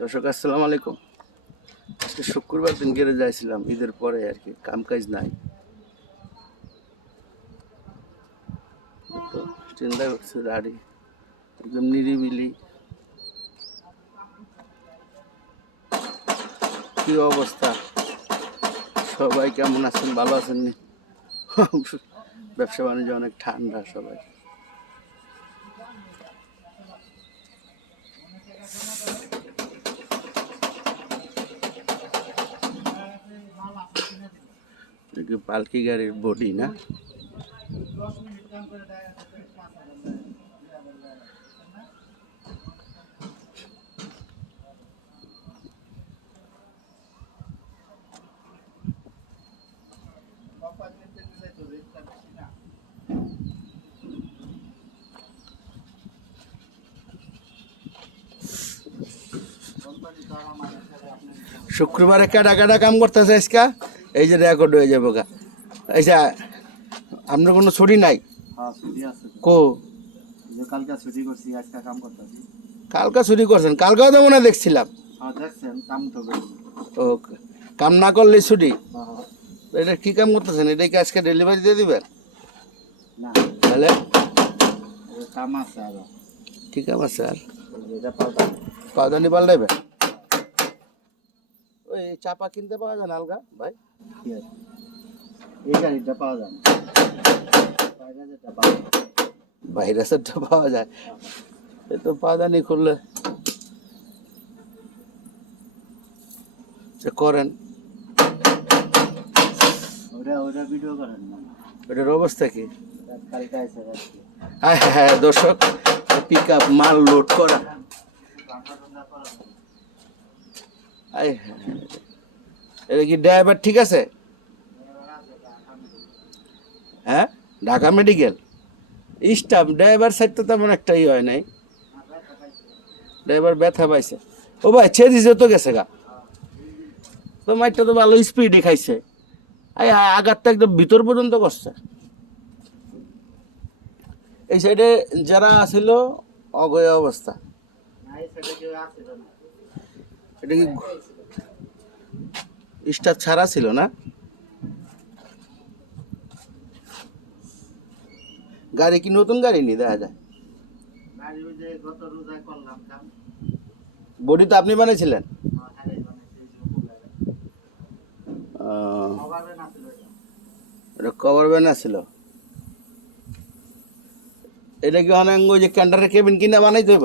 দর্শক আসসালামু আলাইকুম। আজকে শুক্রবার দিন গেড়ে যাইছিলাম, ঈদের পরে আর কি, কাম কাজ নাই তো চিন্তা করছি গাড়ি একদম নিরিবিলি। কি অবস্থা, সবাই কেমন আছেন? ভালো আছেন নি? ব্যবসা বাণিজ্য অনেক ঠান্ডা সবাই। পালকি গাড়ির বডি না? শুক্রবারে কাটা কাটা কাম করতেছে আজকা, এই যে রেকর্ড হয়ে যাবো গা। এই যে আপনার কোনো ছুটি নাই? কো কালকে ছুটি করছি, আজকে কাম করতেছি। কালকা ছুটি করছেন? কালকাও তো মনে হয় দেখছিলাম। দেখছেন কাম তো ও, কাম না করলে ছুটি? তো এটা কি কাম করতেছেন? এটা কি আজকে ডেলিভারি দিয়ে দিবেন? না, তাহলে কাম আছে আরো। কি কাম আছে আর? এটা পাল্টা পাউদানি পাল্টাইবেন? ওই চাপা কিনতে পাওয়া যায় না আলগা ভাই? এই গাড়িটা পাওয়া যায় না, ভাইরাসেরটা পাওয়া যায়। এই তো পাউদানি করলে করেন। ওটা ভিডিও করেন না। ওটার অবস্থা কি? কালকে আছে হ্যাঁ হ্যাঁ হ্যাঁ, দর্শক, পিক আপ মাল লোড করা। এটা কি ড্রাইভার ঠিক আছে? হ্যাঁ, Dhaka medical staff. Driver side তো তেমন একটাই হয় নাই, ড্রাইভার ব্যথা পাইছে। ও ভাই, ছেড়ে তো গেছে গা, তো মাইটটা তো ভালো স্পিডে খাইছে। আঘাতটা একদম ভিতর পর্যন্ত করছে। এই সাইডে যারা আছিল অগয় অবস্থা। এটা কি স্টার ছাড়া ছিল না? গাড়ি কি নতুন গাড়ি নি দেখা যায়? বডি তো আপনি বানিয়েছিলেন? এটা কভার ব্যান ছিল। এটা কি অনেক ওই যে ক্যান্ডারের কেবিন কিনে বানাই দেব?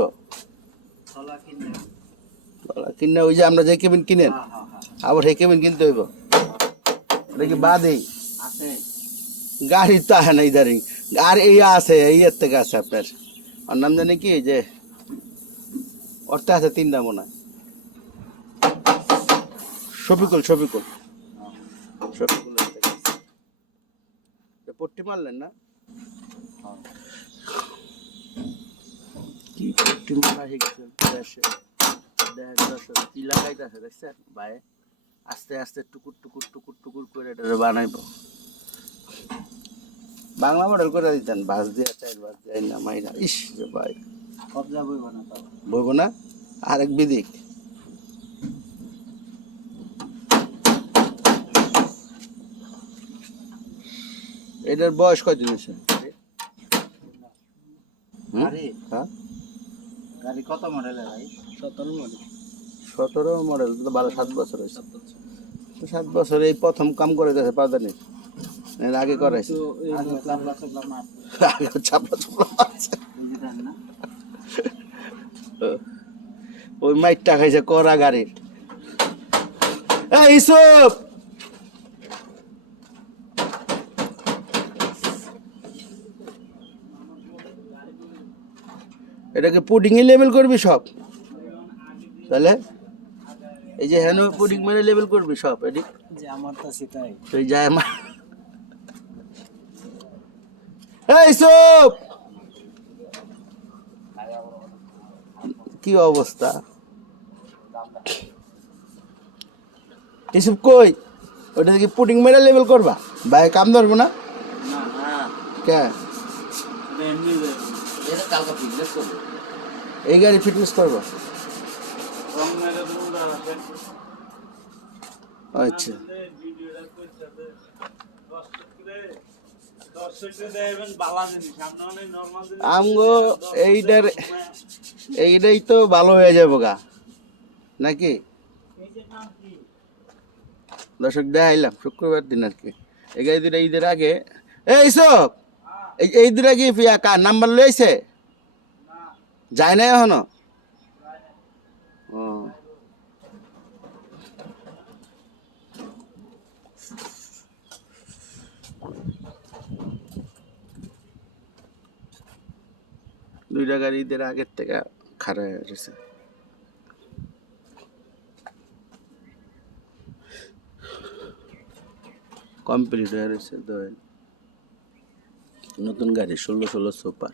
কিনে ওই যে আমরা যে কেবিন কিনেন আবার সেই কেবিন কিনতে হইব? এটা কি বাদেই গাড়ি তো আহে না ইদারিং। আর এই আছে, এই থেকে আছে আপনার, ওর নাম জানি কি, যে ওরটা আছে তিনটা মনে হয়। শফিকুল শফিকুল শফিকুল পট্টি মারলেন না? কি পট্টি মারা হয়ে গেছে দেশে। কি লাগাইতেছে দেখছেন ভাই? আস্তে আস্তে টুকুর টুকুর টুকুর টুকুর করে এটা বানাইব। বাংলা মডেল করে দিতেন, বাস দিয়ে চাই, বাস দিয়ে না মাইনা। ইস রে ভাই, কবজা বইব না, বইব না? আরেক বিদিক। এটার বয়স কয়দিন হয়েছে? হ্যাঁ, গাড়ি কত মডেলের ভাই? 17 মডেল। 17 মডেল তো, 7 বছর হয়েছে। 7 বছর এই প্রথম কাম করে দিয়েছে পাদানি, এর আগে করাইছে? আগে চাপলা চাপলা আছে। ওই মাইটটা খাইছে করা গাড়ির। ইসব এটাকে পুডিং এ লেবেল করবি সব? তাহলে এই যে হেন পুডিং মেরে লেবেল করবি সব? এটি যে আমার তো সেটাই। তুই যায় আমার এইসব কি অবস্থা? এসব কই? ওটা কি পুডিং মেরে লেবেল করবা? ভাই কাম ধরবো না কে? এই গাড়ি ফিটনেস করবো? আচ্ছা আমগো এইটাই তো ভালো হয়ে যাবো গা নাকি দর্শক দেখাইলাম শুক্রবার দিন আর কি এগাই দুটা ঈদের আগে এই সব এই দুটা কি কার নাম্বার লইছে যায় না এখনো ও দুইটা গাড়ি ঈদের আগের থেকে খারাপ হয়ে গেছে কমপ্লিট হয়ে গেছে নতুন গাড়ি 16 সুপার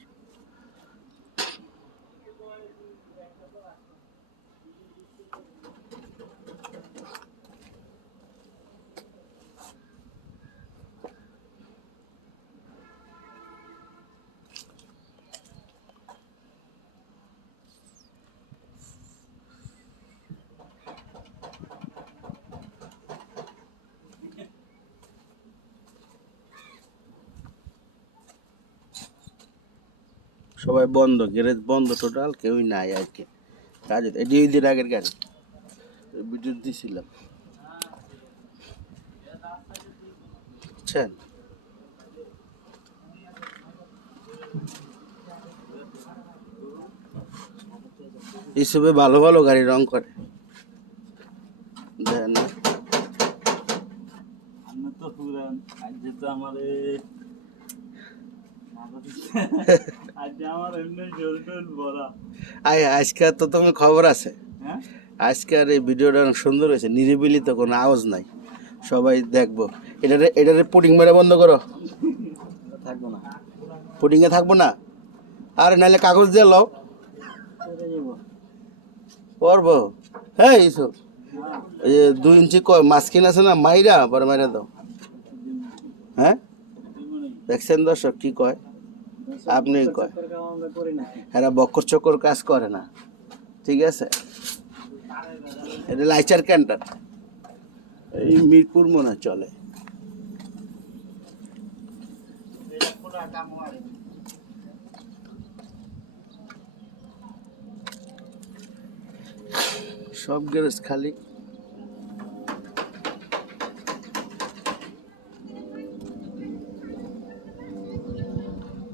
সবাই বন্ধ গ্যারেজ বন্ধ টোটাল কেউই নাই আর কি কাজে এটি ঈদের আগের গাড়ি ভিডিও দিয়েছিলাম বুঝছেন এইসবে ভালো ভালো গাড়ি রং করে দেখেন না আমি তো পুরান আজ তো আমার আমার এমনি শরীর বড়া আজকে তো তোমার খবর আছে হ্যাঁ আজকের এই ভিডিওটা অনেক সুন্দর হয়েছে নিরিবিলি তো কোনো আওয়াজ নাই সবাই দেখবো এটারে পুটিং মেরে বন্ধ করো থাকবো না পুটিংয়ে থাকবো না আরে নাহলে কাগজ দিয়ে লও পরবো হ্যাঁ এইসব এই যে 2 ইঞ্চি মাস্কিন আছে না মাইরা পরে মাইরা দাও হ্যাঁ দেখছেন দর্শক কি কয় আপনি কয় এরা বক্কর চক্কর কাজ করে না ঠিক আছে এটা লাইচার ক্যান্টার এই মিরপুর মনে হয় চলে সব গ্যারেজ খালি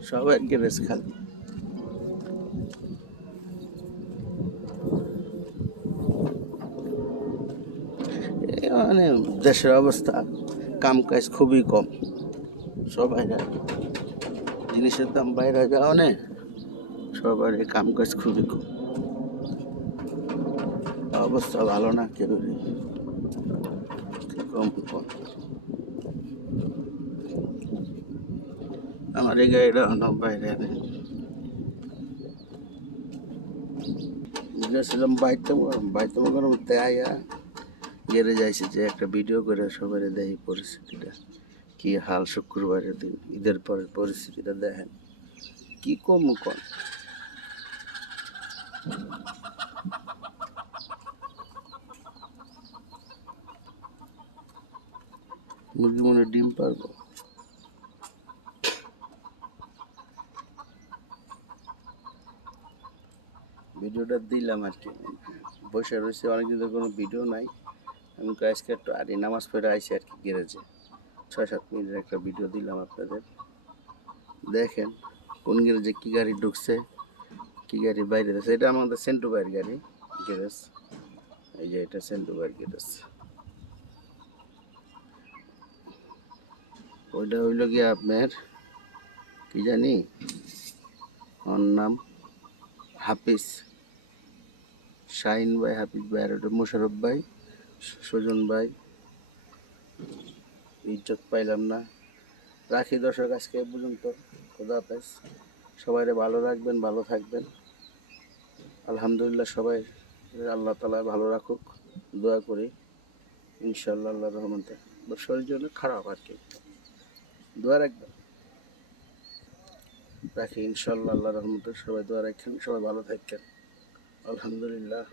সব এক গ্যারেজ খালি মানে দেশের অবস্থা কাম কাজ খুবই কম সবাই জিনিসের দাম বাইরে যাওয়া নেই সবার কাম কাজ খুবই কম অবস্থা ভালো না কেউ কম কম আমার এই গাড়িটা বাইরে গেছিলাম বাইতে মধ্যে আয়া গেড়ে যাইছে যে একটা ভিডিও করে সবাই দেখি পরিস্থিতিটা কি হাল শুক্রবারের দিন ঈদের পরের পরিস্থিতিটা দেখেন কি কম কম মুরগি মনে ডিম পারবো ভিডিওটা দিলাম আর কি বসে রয়েছে অনেকদিন ধরে কোনো ভিডিও নাই আমি আজকে একটু আরে নামাজ পড়ে আইসি আর কি গ্যারেজে 6-7 মিনিটের একটা ভিডিও দিলাম আপনাদের দেখেন কোন গ্যারেজে কী গাড়ি ঢুকছে কী গাড়ি বাইরে যাচ্ছে এটা আমাদের সেন্টু বাইর গাড়ি গ্যারেজ এই যে এটা সেন্টু বাইর গ্যারেজ ওইটা হইল গিয়ে আপনার কি জানি ওর নাম হাফিজ শাহিন ভাই হাফিজ ভাই আর ওটা মোশারফ ভাই সুজন ভাই ইজ্জত পাইলাম না রাখি দর্শক আজকে পর্যন্ত খোদা হাফেজ সবাই ভালো রাখবেন ভালো থাকবেন আলহামদুলিল্লাহ সবাই আল্লাহ তাআলা ভালো রাখুক দোয়া করি ইনশাআল্লাহ আল্লাহর রহমতে শরীর জন্য খারাপ আর কি দোয়া রাখবেন রাখি ইনশাআল্লাহ আল্লাহর রহমতে সবাই দোয়া রাখেন সবাই ভালো থাকেন আলহামদুলিল্লাহ